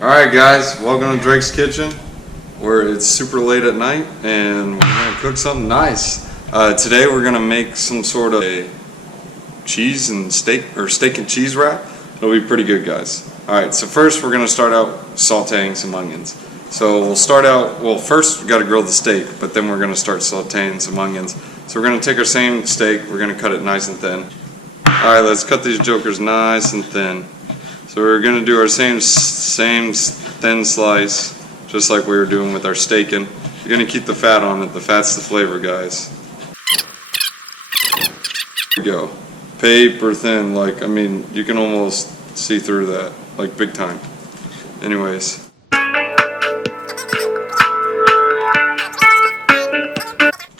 Alright guys, welcome to Drake's Kitchen, where it's super late at night and we're going to cook something nice. Today we're going to make some sort of a cheese and steak, or steak and cheese wrap. It'll be pretty good, guys. Alright, so first we're going to start out sauteing some onions. So we'll start out, well first we got to grill the steak, but then we're going to start sauteing some onions. So we're going to take our same steak, we're going to cut it nice and thin. Alright, let's cut these jokers nice and thin. So we're going to do our same thin slice, just like we were doing with our steaking. You're going to keep the fat on it. The fat's the flavor, guys. Here we go. Paper thin, like, I mean, you can almost see through that, like big time. Anyways.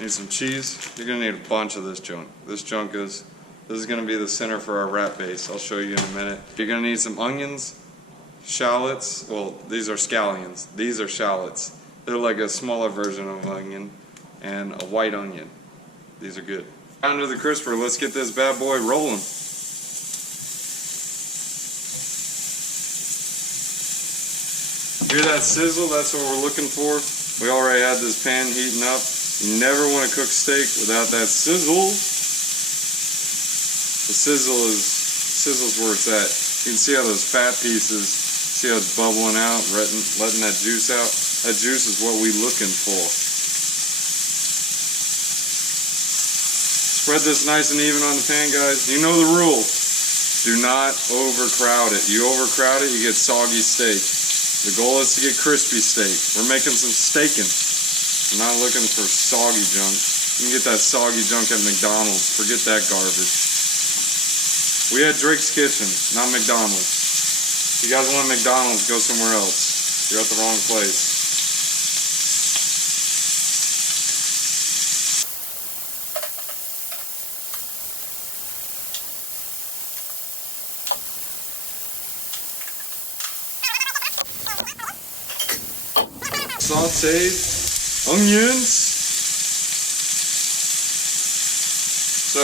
Need some cheese. You're going to need a bunch of this junk. This is going to be the center for our wrap base. I'll show you in a minute. You're going to need some onions, shallots. Well, these are scallions. These are shallots. They're like a smaller version of an onion, and a white onion. These are good. Down to the crisper. Let's get this bad boy rolling. Hear that sizzle? That's what we're looking for. We already had this pan heating up. You never want to cook steak without that sizzle. The sizzle's where it's at. You can see how those fat pieces, see how it's bubbling out, letting that juice out. That juice is what we're looking for. Spread this nice and even on the pan, guys. You know the rule. Do not overcrowd it. You overcrowd it, you get soggy steak. The goal is to get crispy steak. We're making some steaking. I'm not looking for soggy junk. You can get that soggy junk at McDonald's. Forget that garbage. We had Drake's Kitchen, not McDonald's. If you guys want McDonald's, go somewhere else. You're at the wrong place. Sauteed onions. So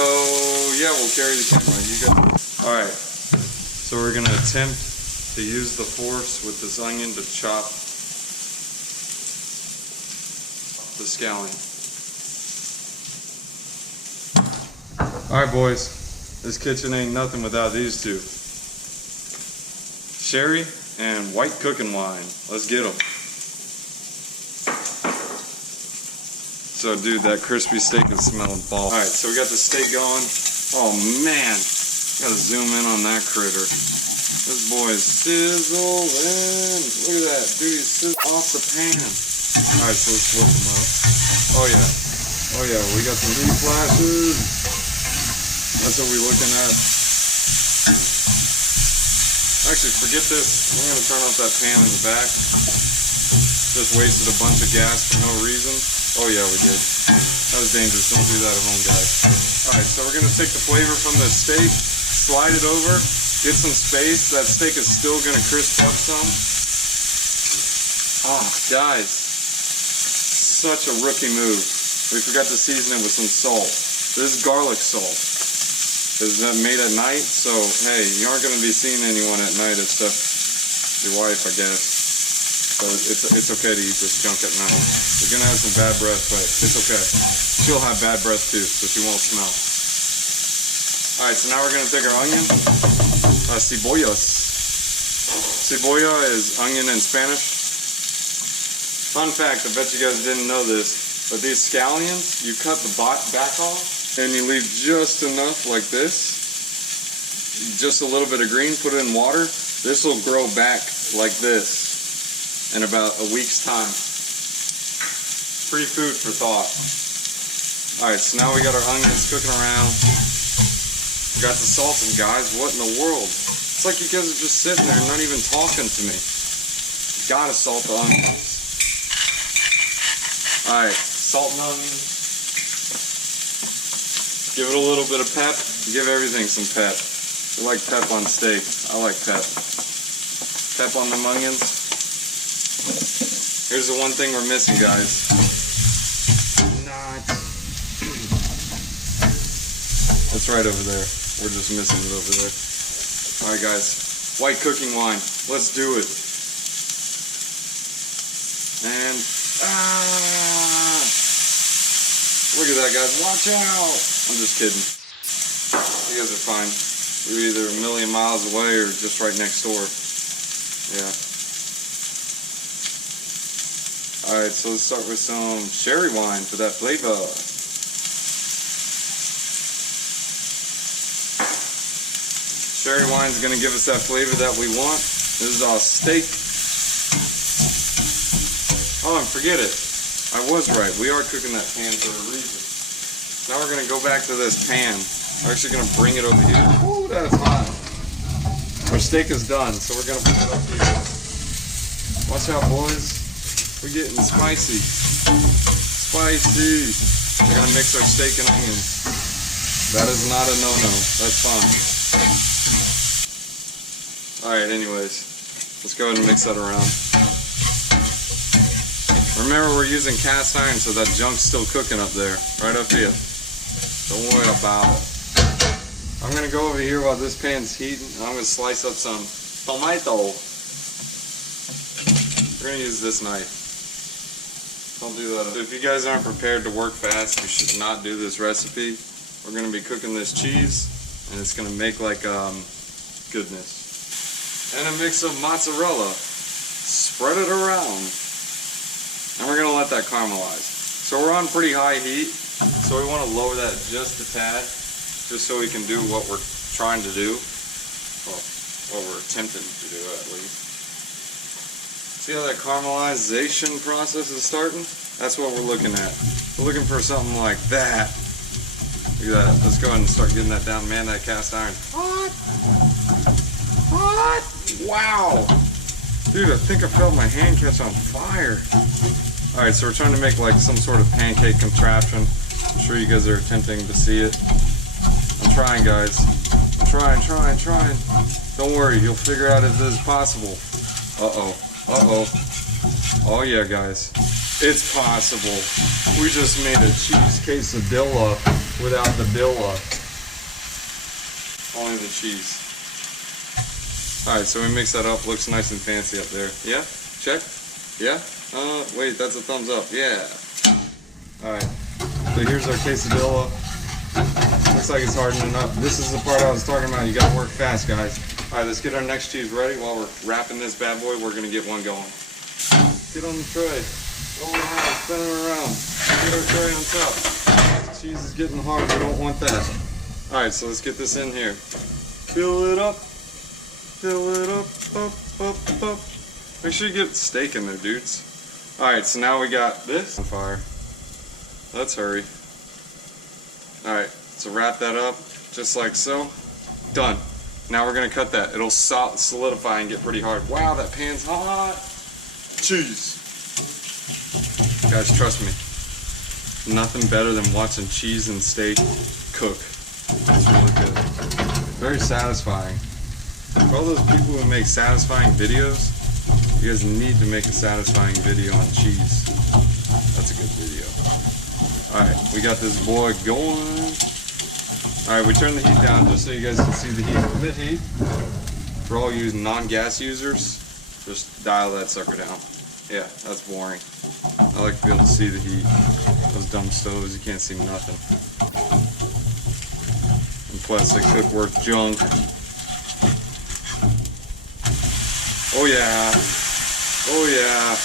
yeah, we'll carry the camera. You got. All right. So we're gonna attempt to use the force with this onion to chop the scallion. All right, boys. This kitchen ain't nothing without these two. Sherry and white cooking wine. Let's get them. So dude, that crispy steak is smelling ball. Alright, so we got the steak going. Oh man, gotta zoom in on that critter. This boy is sizzling. Look at that, dude, he's sizzling off the pan. Alright, so let's flip him up. Oh yeah, we got some heat flashes. That's what we're looking at. Actually, forget this. I'm gonna turn off that pan in the back. Just wasted a bunch of gas for no reason. Oh yeah, we did. That was dangerous. Don't do that at home, guys. Alright, so we're going to take the flavor from the steak, slide it over, get some space. That steak is still going to crisp up some. Oh, guys. Such a rookie move. We forgot to season it with some salt. This is garlic salt. This is made at night, so hey, you aren't going to be seeing anyone at night except your wife, I guess. So it's okay to eat this junk at night. You're going to have some bad breath, but it's okay. She'll have bad breath too, so she won't smell. Alright, so now we're going to take our onion. Cebollas. Cebolla is onion in Spanish. Fun fact, I bet you guys didn't know this, but these scallions, you cut the back off, and you leave just enough like this. Just a little bit of green, put it in water. This will grow back like this in about a week's time. Free food for thought. Alright, so now we got our onions cooking around. We got the salting, guys. What in the world? It's like you guys are just sitting there and not even talking to me. You gotta salt the onions. Alright, salt and onions. Give it a little bit of pep. Give everything some pep. You like pep on steak. I like pep. Pep on them onions. Here's the one thing we're missing, guys. It's right over there. We're just missing it over there. Alright guys, white cooking wine. Let's do it. And, look at that, guys. Watch out. I'm just kidding. You guys are fine. You're either a million miles away or just right next door. Yeah. Alright, so let's start with some sherry wine for that flavor. Sherry wine is going to give us that flavor that we want. This is our steak. Oh, and forget it. I was right. We are cooking that pan for a reason. Now we're going to go back to this pan. We're actually going to bring it over here. Ooh, that's hot. Our steak is done, so we're going to put it up here. Watch out, boys. We're getting spicy. Spicy. We're going to mix our steak and onions. That is not a no-no. That's fine. Alright, anyways. Let's go ahead and mix that around. Remember, we're using cast iron, so that junk's still cooking up there. Right up here. Don't worry about it. I'm going to go over here while this pan's heating, and I'm going to slice up some tomato. We're going to use this knife. Don't do that. If you guys aren't prepared to work fast, you should not do this recipe. We're going to be cooking this cheese, and it's going to make like goodness. And a mix of mozzarella. Spread it around. And we're going to let that caramelize. So we're on pretty high heat, so we want to lower that just a tad, just so we can do what we're trying to do. Well, what we're attempting to do at least. See how that caramelization process is starting? That's what we're looking at. We're looking for something like that. Look at that. Let's go ahead and start getting that down. Man, that cast iron. Hot! Hot! Wow! Dude, I think I felt my hand catch on fire. Alright, so we're trying to make like some sort of pancake contraption. I'm sure you guys are attempting to see it. I'm trying, guys. I'm trying. Don't worry, you'll figure out if this is possible. Uh-oh. Oh yeah, guys. It's possible. We just made a cheese quesadilla without the billa. Only the cheese. Alright, so we mix that up. Looks nice and fancy up there. Yeah? Check? Yeah? Wait, that's a thumbs up. Yeah. Alright. So here's our quesadilla. Looks like it's hardening up. This is the part I was talking about. You gotta work fast, guys. Alright, let's get our next cheese ready. While we're wrapping this bad boy, we're gonna get one going. Get on the tray. Roll it around, spin it around. Get our tray on top. This cheese is getting hard. We don't want that. Alright, so let's get this in here. Fill it up. Fill it up. Make sure you get steak in there, dudes. Alright, so now we got this on fire. Let's hurry. Alright, so wrap that up just like so. Done. Now we're going to cut that. It'll solidify and get pretty hard. Wow, that pan's hot. Cheese. Guys, trust me. Nothing better than watching cheese and steak cook. It's really good. Very satisfying. For all those people who make satisfying videos, you guys need to make a satisfying video on cheese. That's a good video. Alright, we got this boy going. Alright, we turn the heat down just so you guys can see the heat. Mid-heat. For all you non-gas users, just dial that sucker down. Yeah, that's boring. I like to be able to see the heat. Those dumb stoves, you can't see nothing. And plus, they cook worth junk. Oh yeah. Oh yeah.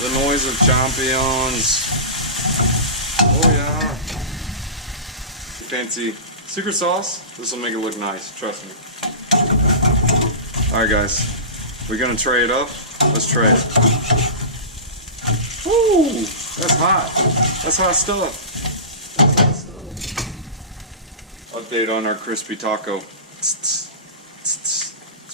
The noise of champions. Oh yeah. Fancy secret sauce. This will make it look nice, trust me. Alright guys, we're gonna tray it up. Let's tray it. Woo! That's hot. That's hot stuff. Update on our crispy taco. It's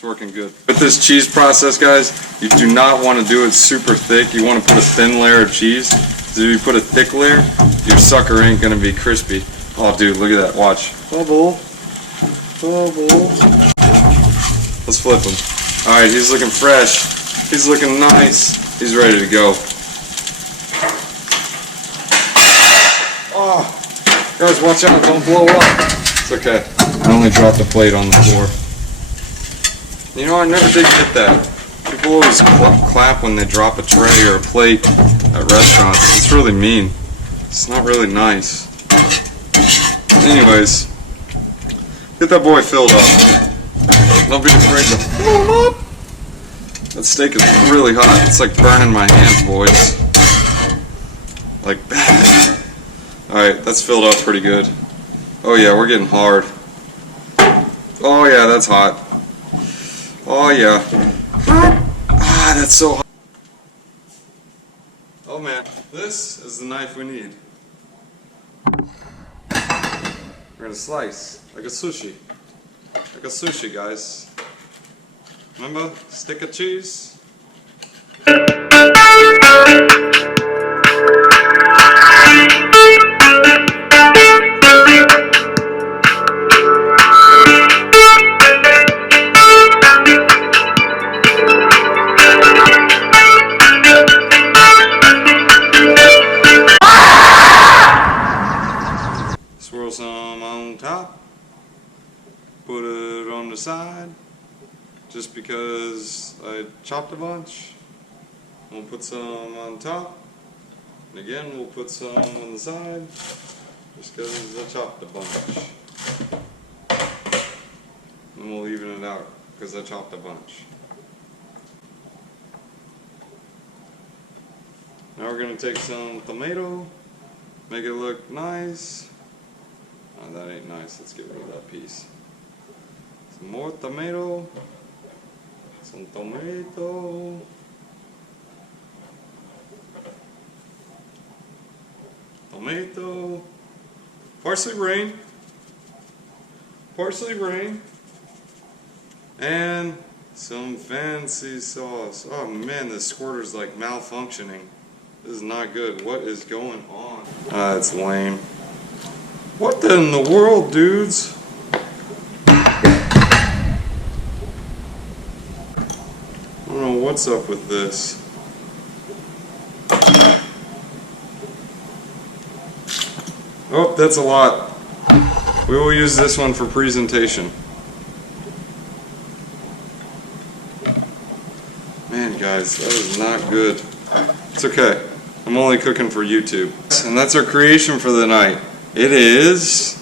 working good. With this cheese process, guys, you do not want to do it super thick. You want to put a thin layer of cheese. Because if you put a thick layer, your sucker ain't gonna be crispy. Oh, dude, look at that. Watch. Bubble. Bubble. Let's flip him. Alright, he's looking fresh. He's looking nice. He's ready to go. Oh, guys, watch out. Don't blow up. It's okay. I only dropped the plate on the floor. You know, I never did get that. Too People always clap when they drop a tray or a plate at restaurants. It's really mean. It's not really nice. Anyways, get that boy filled up. Don't be afraid to fill him up. That steak is really hot. It's like burning my hands, boys. Like bad. Alright, that's filled up pretty good. Oh yeah, we're getting hard. Oh yeah, that's hot. Oh yeah. Ah, that's so hot. Oh man, this is the knife we need. We're gonna slice like a sushi. Like a sushi, guys. Remember? Stick of cheese. Swirl some on top. Put it on the side. Just because I chopped a bunch. We'll put some on top. And again, we'll put some on the side. Just because I chopped a bunch. And we'll even it out because I chopped a bunch. Now we're going to take some tomato. Make it look nice. Oh, that ain't nice. Let's get rid of that piece. Some more tomato. Some tomato. Tomato. Parsley rain. Parsley rain. And some fancy sauce. Oh man, this squirter's like malfunctioning. This is not good. What is going on? Ah, it's lame. What in the world, dudes? I don't know what's up with this. Oh, that's a lot. We will use this one for presentation. Man, guys, that is not good. It's okay. I'm only cooking for YouTube. And that's our creation for the night. It is,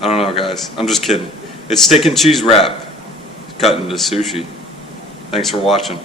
I don't know, guys. I'm just kidding. It's steak and cheese wrap cut into sushi. Thanks for watching.